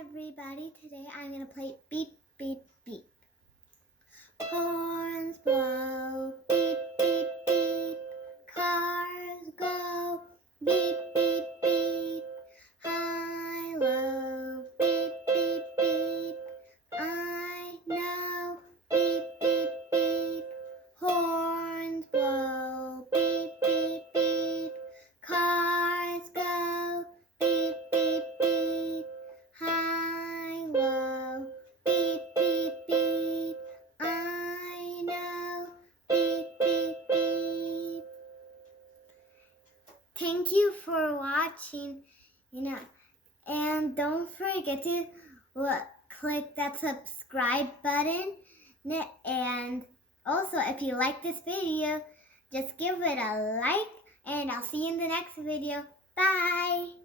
everybody, today I'm going to play Beep Beep Beep. Horns blow, beep beep beep, cars go, beep beep beep, high low, beep beep beep, I know, beep beep beep, horns blow, beep beep beep, cars go, beep beep beep, high low, beep beep beep, I know, beep beep beep. Thank you for watching, and don't forget to click that subscribe button, and also if you like this video, just give it a like, and I'll see you in the next video. Bye!